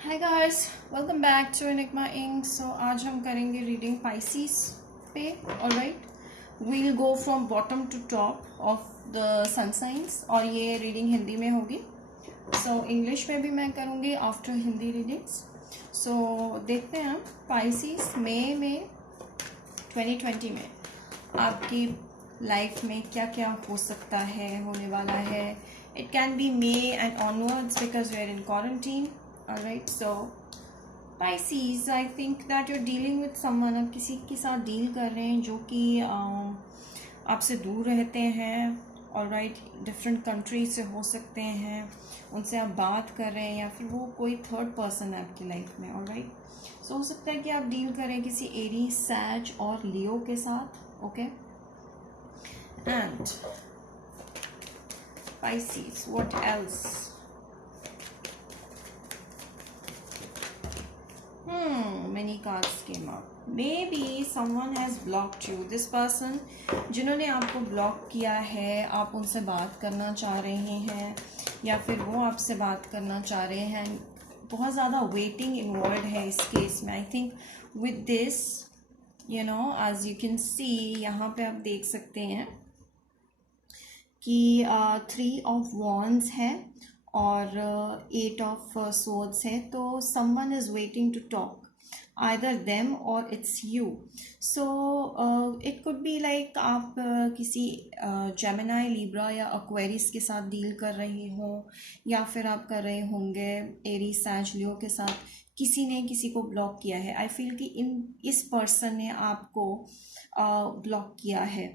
Hi guys, welcome back to Enigma Inc. So आज हम करेंगे रीडिंग पाइसिस पे। Alright, we'll go from bottom to top of the sun signs और ये reading Hindi में होगी। सो इंग्लिश में भी मैं करूँगी आफ्टर हिंदी रीडिंग्स। सो देखते हैं हम पाइसिस मई में 2020 में आपकी लाइफ में क्या क्या हो सकता है, होने वाला है। It can be May and onwards because we are in quarantine. Alright, so Pisces, I think that you're dealing with someone, आप किसी के साथ डील कर रहे हैं जो कि आपसे दूर रहते हैं। ऑलराइट, डिफरेंट कंट्री से हो सकते हैं, उनसे आप बात कर रहे हैं या फिर वो कोई थर्ड पर्सन है आपकी लाइफ में। ऑलराइट, सो हो सकता है कि आप डील करें किसी एरीज, सैज और लियो के साथ। Okay, and Pisces, what else? Many cards came up. Maybe someone has blocked you. This person, जिन्होंने आपको ब्लॉक किया है, आप उनसे बात करना चाह रहे हैं या फिर वो आपसे बात करना चाह रहे हैं। बहुत ज़्यादा वेटिंग इन्वॉल्व है इस केस में। I think with this, as you can see, यहाँ पे आप देख सकते हैं कि 3 ऑफ वॉन्ड्स है और 8 ऑफ सोर्ड्स है। तो someone is waiting to talk, either them or it's you. So it could be like आप किसी जेमिनाई, लिब्रा या एक्वेरियस के साथ डील कर रहे हो या फिर आप कर रहे होंगे एरीज, सैज, लियो के साथ। किसी ने किसी को ब्लॉक किया है। आई फील कि इस पर्सन ने आपको ब्लॉक किया है,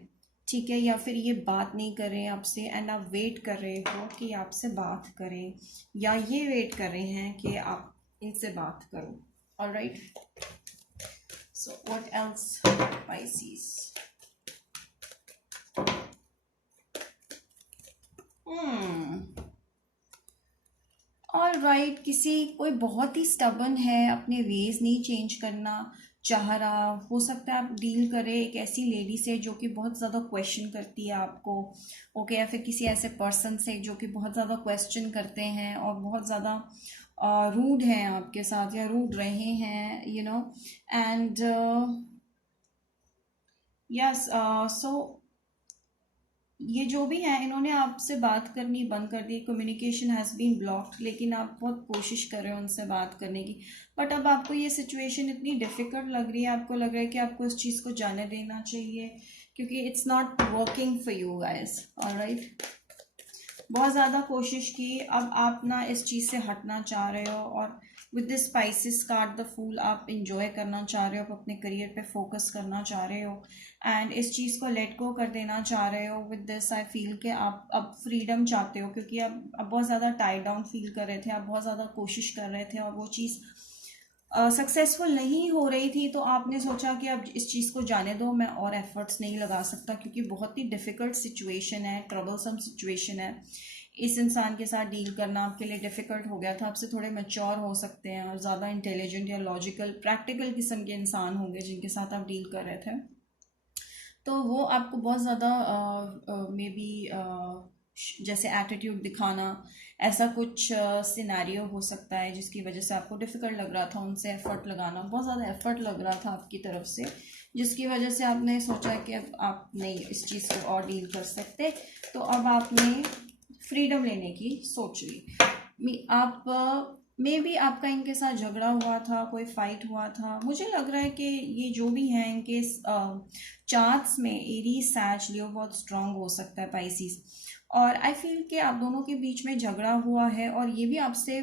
ठीक है, या फिर ये बात नहीं कर रहे हैं आपसे एंड आप वेट कर रहे हो कि आपसे बात करें, या ये वेट कर रहे हैं कि आप इनसे बात करो। Alright, so what else, Pisces? Alright, कोई बहुत ही स्टबन है, अपने वेज नहीं चेंज करना चाह रहा। हो सकता है आप डील करें एक ऐसी लेडी से जो कि बहुत ज़्यादा क्वेश्चन करती है आपको। ओके, या फिर किसी ऐसे पर्सन से जो कि बहुत ज़्यादा क्वेश्चन करते हैं और बहुत ज़्यादा रूड हैं आपके साथ या रूड रहे हैं, एंड यस, सो ये जो भी है, इन्होंने आपसे बात करनी बंद कर दी। कम्युनिकेशन हैज़ बीन ब्लॉक्ड, लेकिन आप बहुत कोशिश कर रहे हो उनसे बात करने की। बट अब आपको ये सिचुएशन इतनी डिफ़िकल्ट लग रही है, आपको लग रहा है कि आपको इस चीज़ को जाने देना चाहिए क्योंकि it's not working for you guys. Alright, बहुत ज़्यादा कोशिश की, अब आप ना इस चीज़ से हटना चाह रहे हो और with this spices card, the fool, आप इंजॉय करना चाह रहे हो, आप अपने करियर पे फोकस करना चाह रहे हो एंड इस चीज़ को लेट गो कर देना चाह रहे हो। विद दिस आई फील कि आप अब फ्रीडम चाहते हो क्योंकि अब बहुत ज़्यादा टाइड डाउन फील कर रहे थे, आप बहुत ज़्यादा कोशिश कर रहे थे और वो चीज़ सक्सेसफुल नहीं हो रही थी। तो आपने सोचा कि अब इस चीज़ को जाने दो, मैं और एफर्ट्स नहीं लगा सकता क्योंकि बहुत ही डिफ़िकल्ट सिचुएशन है, ट्रबलसम सिचुएशन है। इस इंसान के साथ डील करना आपके लिए डिफ़िकल्ट हो गया था। आपसे थोड़े मैच्योर हो सकते हैं और ज़्यादा इंटेलिजेंट या लॉजिकल, प्रैक्टिकल किस्म के इंसान होंगे जिनके साथ आप डील कर रहे थे। तो वो आपको बहुत ज़्यादा मे बी जैसे एटीट्यूड दिखाना, ऐसा कुछ सिनेरियो हो सकता है जिसकी वजह से आपको डिफ़िकल्ट लग रहा था उनसे एफ़र्ट लगाना। बहुत ज़्यादा एफ़र्ट लग रहा था आपकी तरफ से, जिसकी वजह से आपने सोचा कि अब आप नहीं इस चीज़ को और डील कर सकते। तो अब आपने फ्रीडम लेने की सोच ली। आप मे बी आपका इनके साथ झगड़ा हुआ था, कोई फाइट हुआ था। मुझे लग रहा है कि ये जो भी है इनके चार्ट्स में एरीज, सैज, लियो बहुत स्ट्रांग हो सकता है, पाइसिस। और आई फील कि आप दोनों के बीच में झगड़ा हुआ है और ये भी आपसे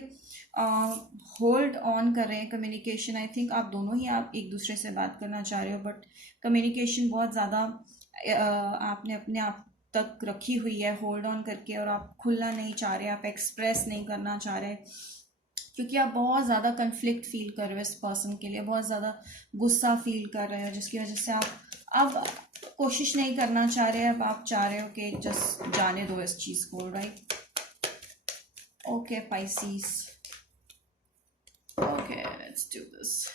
होल्ड ऑन कर रहे हैं कम्युनिकेशन। आई थिंक आप दोनों ही आप एक दूसरे से बात करना चाह रहे हो बट कम्युनिकेशन बहुत ज़्यादा आपने अपने आप तक रखी हुई है होल्ड ऑन करके, और आप खुलना नहीं चाह रहे, आप एक्सप्रेस नहीं करना चाह रहे क्योंकि आप बहुत ज़्यादा कन्फ्लिक्ट फील कर रहे हो इस पर्सन के लिए, बहुत ज़्यादा गुस्सा फील कर रहे हो, जिसकी वजह से आप अब कोशिश नहीं करना चाह रहे। अब आप चाह रहे हो कि जस्ट जाने दो इस चीज़ को। Right, okay Pisces, okay let's do this.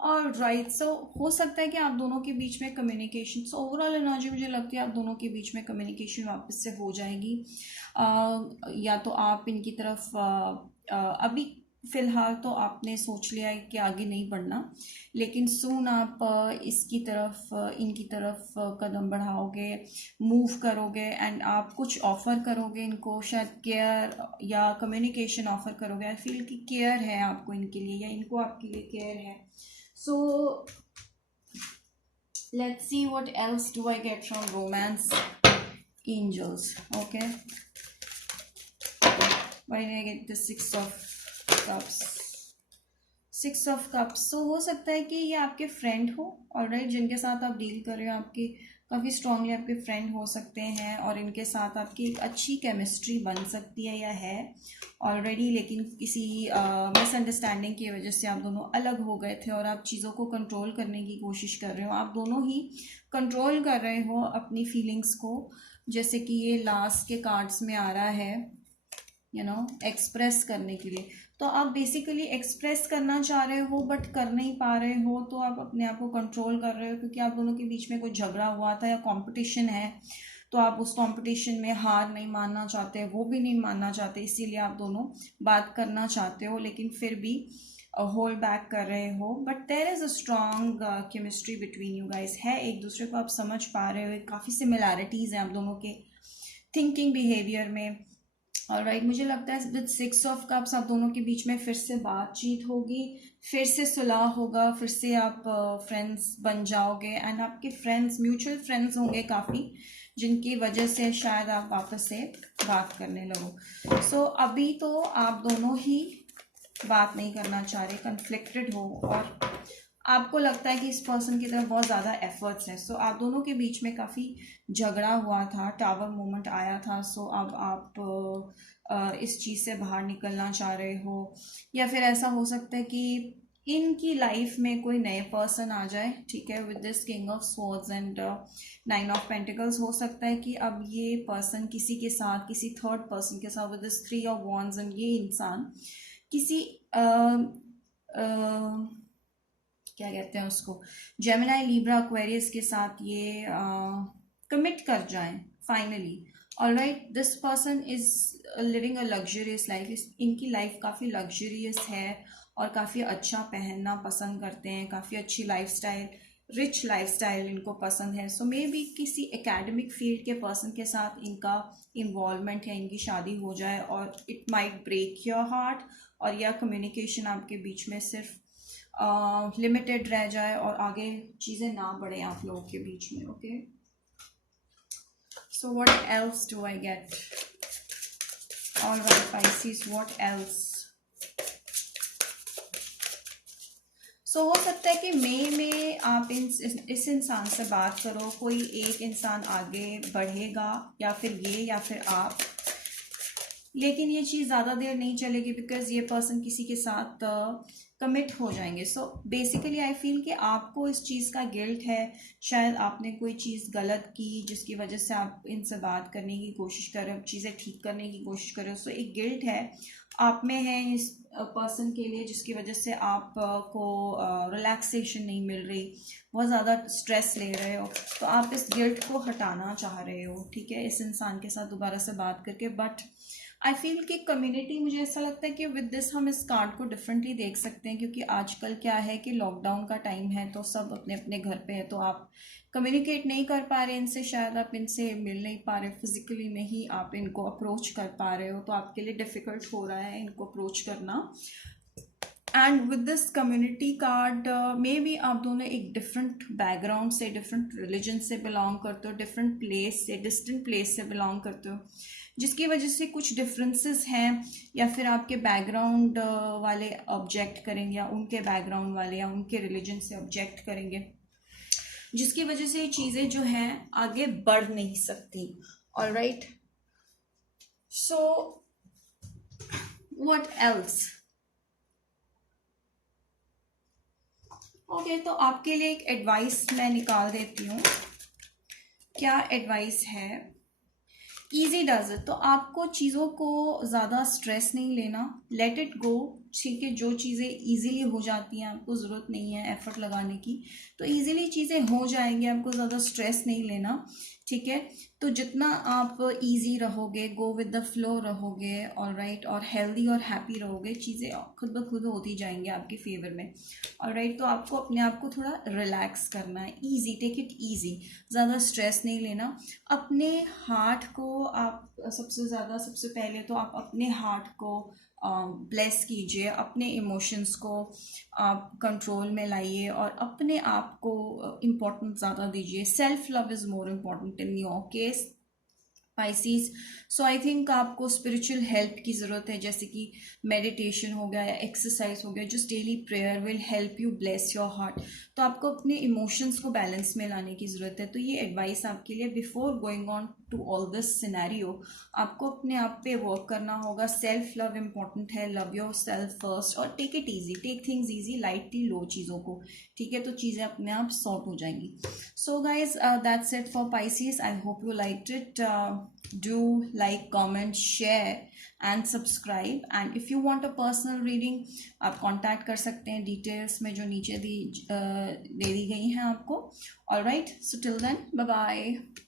और राइट, सो हो सकता है कि आप दोनों के बीच में कम्युनिकेशन, सो ओवरऑल एनर्जी मुझे लगती है आप दोनों के बीच में कम्युनिकेशन वापस से हो जाएगी। या तो आप इनकी तरफ अभी फ़िलहाल तो आपने सोच लिया है कि आगे नहीं बढ़ना, लेकिन सून आप इसकी तरफ इनकी तरफ कदम बढ़ाओगे, मूव करोगे, एंड आप कुछ ऑफ़र करोगे इनको, शायद केयर या कम्युनिकेशन ऑफ़र करोगे। आई फील कि केयर है आपको इनके लिए या इनको आपके लिए केयर है। So let's see what else do I get from romance angels. Okay, why did I get the 6 of cups? 6 of cups. So हो सकता है कि ये आपके फ्रेंड हो, ऑलराइट, जिनके साथ आप डील कर रहे हो, आपके काफ़ी स्ट्रांगली आपके फ्रेंड हो सकते हैं और इनके साथ आपकी एक अच्छी केमिस्ट्री बन सकती है या है ऑलरेडी, लेकिन किसी मिसअंडरस्टैंडिंग की वजह से आप दोनों अलग हो गए थे और आप चीज़ों को कंट्रोल करने की कोशिश कर रहे हो। आप दोनों ही कंट्रोल कर रहे हो अपनी फीलिंग्स को, जैसे कि ये लास्ट के कार्ड्स में आ रहा है, एक्सप्रेस करने के लिए। तो आप बेसिकली एक्सप्रेस करना चाह रहे हो बट कर नहीं पा रहे हो, तो आप अपने आप को कंट्रोल कर रहे हो क्योंकि आप दोनों के बीच में कोई झगड़ा हुआ था या कंपटीशन है, तो आप उस कंपटीशन में हार नहीं मानना चाहते, वो भी नहीं मानना चाहते, इसीलिए आप दोनों बात करना चाहते हो लेकिन फिर भी होल्ड बैक कर रहे हो। But there is a strong chemistry between you guys, है एक दूसरे को आप समझ पा रहे हो, काफ़ी सिमिलैरिटीज़ हैं आप दोनों के थिंकिंग बिहेवियर में। ऑलराइट, मुझे लगता है विद 6 of cups आप दोनों के बीच में फिर से बातचीत होगी, फिर से सुलह होगा, फिर से आप फ्रेंड्स बन जाओगे, एंड आपके फ्रेंड्स म्यूचुअल फ्रेंड्स होंगे काफ़ी, जिनकी वजह से शायद आप वापस से बात करने लगो। सो अभी तो आप दोनों ही बात नहीं करना चाह रहे, कन्फ्लिक्टेड हो और आपको लगता है कि इस पर्सन की तरफ बहुत ज़्यादा एफर्ट्स हैं। सो आप दोनों के बीच में काफ़ी झगड़ा हुआ था, टावर मोमेंट आया था। सो अब आप इस चीज़ से बाहर निकलना चाह रहे हो, या फिर ऐसा हो सकता है कि इनकी लाइफ में कोई नए पर्सन आ जाए, ठीक है, with this king of swords and 9 of Pentacles। हो सकता है कि अब ये पर्सन किसी के साथ, किसी थर्ड पर्सन के साथ, with this 3 of Wands, and ये इंसान किसी क्या कहते हैं उसको, जेमिनाई, लिब्रा, एक्वेरियस के साथ ये कमिट कर जाएं finally. Alright, this person is living a luxurious life, इनकी लाइफ काफ़ी लग्जरियस है और काफ़ी अच्छा पहनना पसंद करते हैं, काफ़ी अच्छी लाइफस्टाइल, रिच लाइफस्टाइल इनको पसंद है। सो मे बी किसी एकेडमिक फील्ड के पर्सन के साथ इनका इन्वॉल्वमेंट है, इनकी शादी हो जाए और it might break your heart, और या कम्युनिकेशन आपके बीच में सिर्फ लिमिटेड रह जाए और आगे चीज़ें ना बढ़े आप लोगों के बीच में। Okay, so what else do I get? Alright Pisces, what else? So हो सकता है कि मई में आप इस इंसान से बात करो, कोई एक इंसान आगे बढ़ेगा, या फिर ये या फिर आप, लेकिन ये चीज़ ज़्यादा देर नहीं चलेगी बिकॉज ये पर्सन किसी के साथ कमिट हो जाएंगे। सो बेसिकली आई फील कि आपको इस चीज़ का गिल्ट है, शायद आपने कोई चीज़ गलत की जिसकी वजह से आप इनसे बात करने की कोशिश कर रहे हो, चीज़ें ठीक करने की कोशिश कर रहे हो। सो एक गिल्ट है आप में है इस पर्सन के लिए, जिसकी वजह से आप को रिलैक्सेशन नहीं मिल रही, बहुत ज़्यादा स्ट्रेस ले रहे हो, तो आप इस गिल्ट को हटाना चाह रहे हो, ठीक है, इस इंसान के साथ दोबारा से बात करके। बट आई फील कि कम्युनिटी, मुझे ऐसा लगता है कि विद दिस हम इस कार्ड को डिफरेंटली देख सकते हैं, क्योंकि आजकल क्या है कि लॉकडाउन का टाइम है, तो सब अपने अपने घर पे है, तो आप कम्युनिकेट नहीं कर पा रहे इनसे, शायद आप इनसे मिल नहीं पा रहे, फिजिकली नहीं आप इनको अप्रोच कर पा रहे हो, तो आपके लिए डिफ़िकल्ट हो रहा है इनको अप्रोच करना। And with this community card may be आप दोनों एक डिफरेंट बैकग्राउंड से, डिफरेंट रिलीजन से बिलोंग करते हो, डिफरेंट प्लेस से, डिस्टेंट प्लेस से बिलोंग करते हो, जिसकी वजह से कुछ डिफरेंसेस हैं, या फिर आपके बैकग्राउंड वाले ऑब्जेक्ट करेंगे, या उनके बैकग्राउंड वाले या उनके रिलीजन से ऑब्जेक्ट करेंगे, जिसकी वजह से ये चीज़ें जो हैं आगे बढ़ नहीं सकती। Alright, so what else? Okay, तो आपके लिए एक एडवाइस मैं निकाल देती हूँ। क्या एडवाइस है ईजी डज इट। तो आपको चीज़ों को ज़्यादा स्ट्रेस नहीं लेना, लेट इट गो। ठीक है, जो चीज़ें इजीली हो जाती हैं, आपको ज़रूरत नहीं है एफर्ट लगाने की, तो इजीली चीज़ें हो जाएंगी, आपको ज़्यादा स्ट्रेस नहीं लेना। ठीक है, तो जितना आप इजी रहोगे, गो विद द फ्लो रहोगे, ऑलराइट, और हेल्दी और हैप्पी रहोगे, चीज़ें खुद ब खुद होती जाएंगी आपके फेवर में। ऑलराइट, तो आपको अपने आप को थोड़ा रिलैक्स करना है, इजी, टेक इट इजी, ज़्यादा स्ट्रेस नहीं लेना। अपने हार्ट को आप सबसे पहले तो आप अपने हार्ट को ब्लेस कीजिए, अपने इमोशंस को आप कंट्रोल में लाइए और अपने आप को इम्पोर्टेंस ज़्यादा दीजिए। Self love is more important in your case Pisces. So I think आपको स्पिरिचुअल हेल्प की ज़रूरत है, जैसे कि मेडिटेशन हो गया या एक्सरसाइज हो गया, just daily prayer will help you bless your heart. तो आपको अपने इमोशंस को बैलेंस में लाने की ज़रूरत है। तो ये एडवाइस आपके लिए, before going on to all this scenario, आपको अपने आप पे वर्क करना होगा। सेल्फ लव इम्पॉर्टेंट है, लव योर सेल्फ फर्स्ट, और take it easy, take things easy, lightly लो चीज़ों को। ठीक है, तो चीज़ें अपने आप सॉर्ट हो जाएंगी। So guys, that's it for Pisces. I hope you liked it. Do like, comment, share and subscribe. And if you want a personal reading, आप contact कर सकते हैं details में जो नीचे दे दी गई हैं आपको. All right. So till then, bye bye.